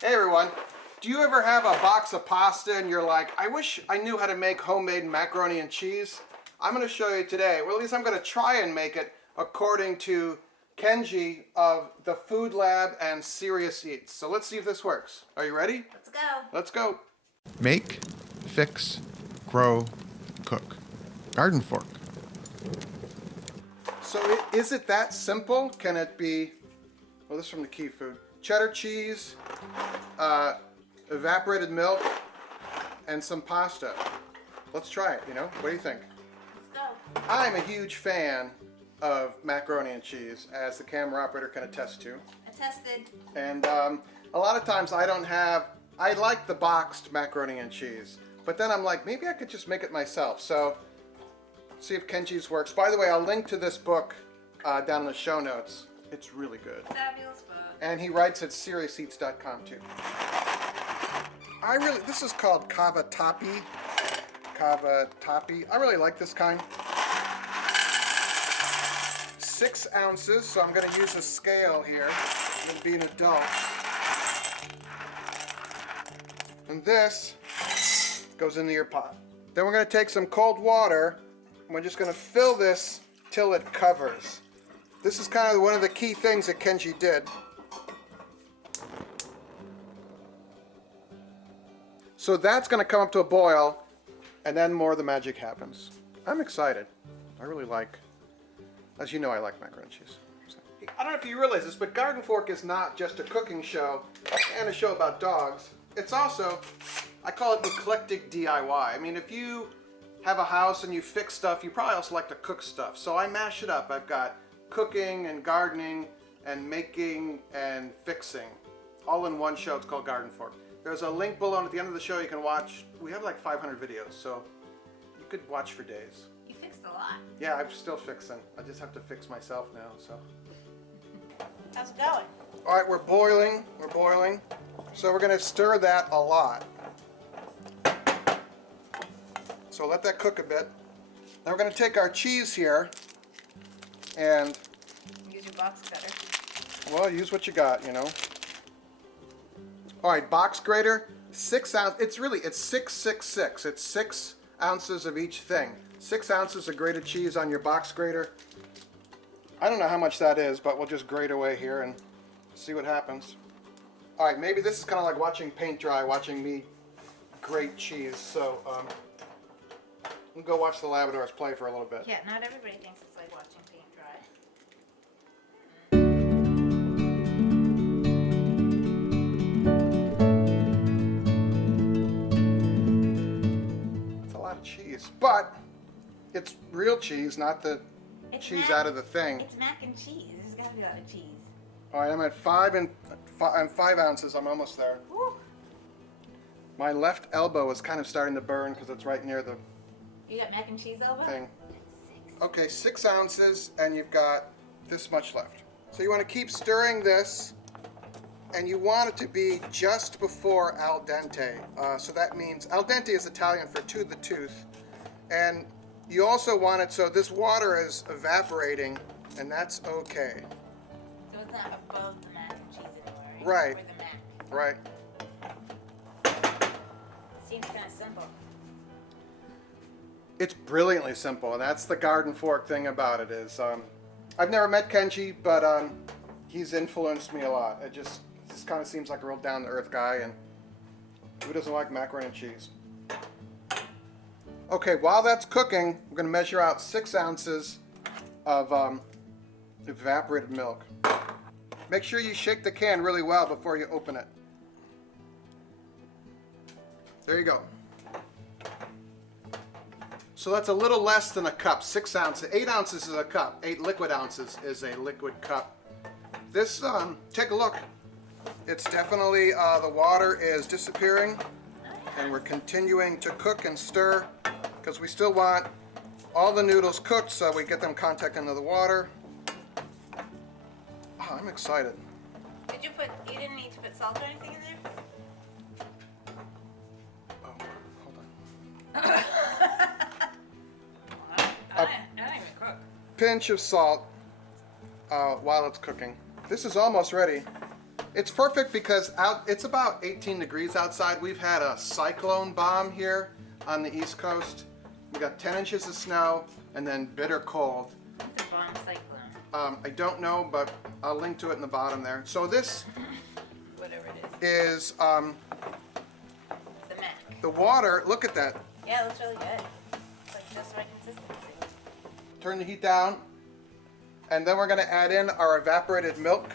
Hey everyone, do you ever have a box of pasta and you're like, I wish I knew how to make homemade macaroni and cheese? I'm going to show you today, well at least I'm going to try and make it according to Kenji of the Food Lab and Serious Eats. So let's see if this works. Are you ready? Let's go. Let's go. Make, fix, grow, cook. GardenFork. So is it that simple? Can it be, well this is from the Key Food, cheddar cheese, evaporated milk, and some pasta. Let's try it, what do you think? Let's go. I'm a huge fan of macaroni and cheese, as the camera operator can attest to. Attested. And a lot of times I like the boxed macaroni and cheese, but then I'm like, maybe I could just make it myself. So, see if Kenji's works. By the way, I'll link to this book down in the show notes. It's really good. Fabulous book. And he writes at SeriousEats.com too. This is called Cava Tapi. I really like this kind. 6 ounces, so I'm going to use a scale here. I'm going to be an adult. And this goes into your pot. Then we're going to take some cold water, and we're just going to fill this till it covers. This is kind of one of the key things that Kenji did. So that's going to come up to a boil, and then more of the magic happens. I'm excited. I really like, as you know, I like macaroni and cheese. So, I don't know if you realize this, but GardenFork is not just a cooking show and a show about dogs. It's also, I call it eclectic DIY. I mean, if you have a house and you fix stuff, you probably also like to cook stuff. So I mash it up. I've got cooking and gardening and making and fixing all in one show. It's called GardenFork. There's a link below, and at the end of the show you can watch. We have like 500 videos, so you could watch for days. You fixed a lot. Yeah, I'm still fixing. I just have to fix myself now, so. How's it going? All right, we're boiling. So we're gonna stir that a lot. So let that cook a bit. Then we're gonna take our cheese here and, Use your box cutter. well, use what you got, All right, box grater, 6 ounce. It's 666. It's 6 ounces of each thing. 6 ounces of grated cheese on your box grater. I don't know how much that is, but we'll just grate away here and see what happens. All right, maybe this is kind of like watching paint dry, watching me grate cheese. So we'll go watch the Labradors play for a little bit. Yeah, not everybody thinks it's like watching paint dry. Cheese, but it's real cheese, not the cheese out of the thing. It's mac and cheese. There's got to be a lot of cheese. All right, I'm at 5 ounces. I'm almost there. Woo. My left elbow is kind of starting to burn because it's right near the You got mac and cheese elbow? thing. That's 6. Okay, 6 ounces, and you've got this much left. So you want to keep stirring this, and you want it to be just before al dente. So that means, al dente is Italian for to the tooth. And you also want it so this water is evaporating, and that's okay. So it's not above the mac and cheese anymore, Right. Or the mac. Right. Seems kind of simple. It's brilliantly simple, and that's the GardenFork thing about it is, I've never met Kenji, but he's influenced me a lot. It just kind of seems like a real down-to-earth guy, and who doesn't like macaroni and cheese? Okay, while that's cooking, we're going to measure out 6 ounces of evaporated milk. Make sure you shake the can really well before you open it. There you go. So that's a little less than a cup, 6 ounces. 8 ounces is a cup. 8 liquid ounces is a liquid cup. This, take a look. It's definitely, the water is disappearing, and we're continuing to cook and stir because we still want all the noodles cooked so we get them contact into the water. Oh, I'm excited. You didn't need to put salt or anything in there? Oh, hold on. I don't even cook. Pinch of salt while it's cooking. This is almost ready. It's perfect because it's about 18 degrees outside. We've had a cyclone bomb here on the East Coast. We got 10 inches of snow and then bitter cold. What's a bomb cyclone? I don't know, but I'll link to it in the bottom there. So this Whatever it is. is The Mac. the water. Look at that. Yeah, it looks really good. It's like just right consistency. Turn the heat down, and then we're going to add in our evaporated milk.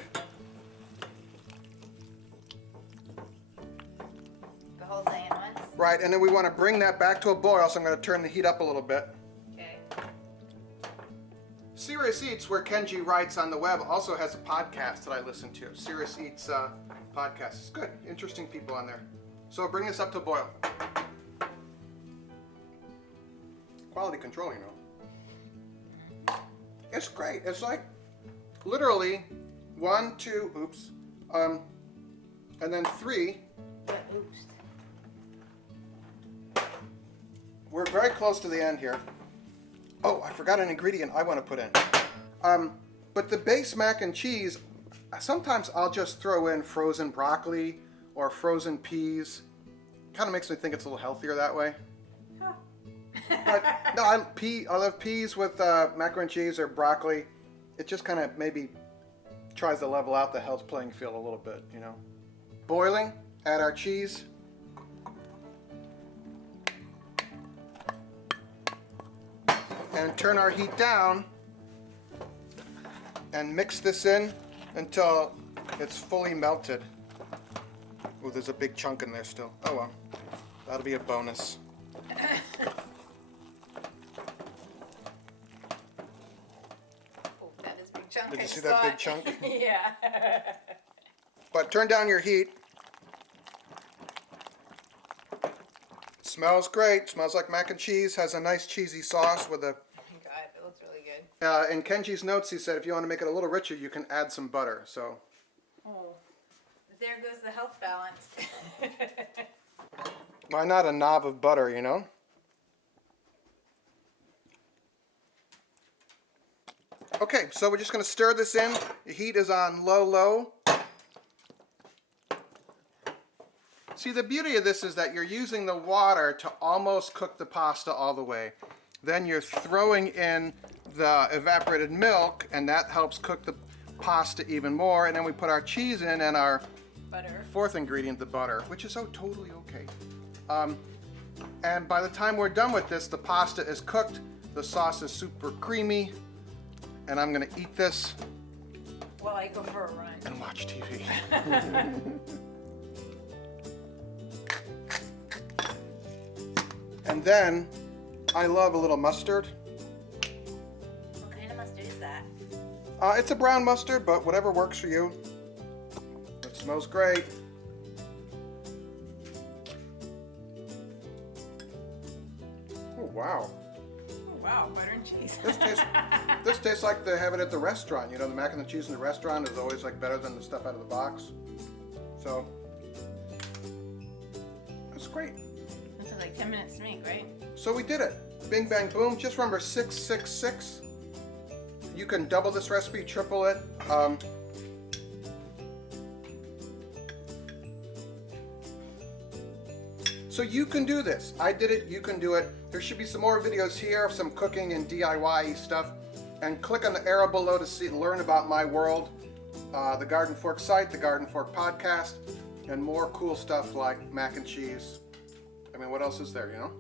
The whole thing at once? Right, and then we want to bring that back to a boil, so I'm going to turn the heat up a little bit. Okay. Serious Eats, where Kenji writes on the web, also has a podcast that I listen to. Serious Eats podcast. It's good. Interesting people on there. So bring this up to a boil. Quality control, you know. It's great. It's like literally 1, 2, oops, and then 3. Oops. We're very close to the end here. Oh, I forgot an ingredient I want to put in. But the base mac and cheese, sometimes I'll just throw in frozen broccoli or frozen peas. Kind of makes me think it's a little healthier that way. Huh. But no, I love peas with macaroni and cheese or broccoli. It just kind of maybe tries to level out the health playing field a little bit, you know. Boiling, add our cheese. And turn our heat down and mix this in until it's fully melted. Oh, there's a big chunk in there still. Oh well, that'll be a bonus. Oh, that is a big chunk. Did you I see saw that big it. chunk? Yeah. But turn down your heat. Smells great. Smells like mac and cheese. Has a nice cheesy sauce with a... God, it looks really good. in Kenji's notes, he said if you want to make it a little richer, you can add some butter. So, Oh. There goes the health balance. why not a knob of butter, you know? Okay, so we're just going to stir this in. The heat is on low. See, the beauty of this is that you're using the water to almost cook the pasta all the way. Then you're throwing in the evaporated milk, and that helps cook the pasta even more. And then we put our cheese in and our Butter. fourth ingredient, the butter, which is so totally okay. And by the time we're done with this, the pasta is cooked. The sauce is super creamy. And I'm going to eat this While I go for a run. and watch TV. And then, I love a little mustard. What kind of mustard is that? It's a brown mustard, but whatever works for you. It smells great. Oh, wow. Oh, wow, butter and cheese. This tastes like they have it at the restaurant. You know, the mac and cheese in the restaurant is always like better than the stuff out of the box. So, that's great. This is like 10 minutes to make, right? So we did it. Bing, bang, boom. Just remember 666. You can double this recipe, triple it. So you can do this. I did it. You can do it. There should be some more videos here of some cooking and DIY stuff. And click on the arrow below to learn about my world, the GardenFork site, the GardenFork podcast, and more cool stuff like mac and cheese. I mean, what else is there, you know?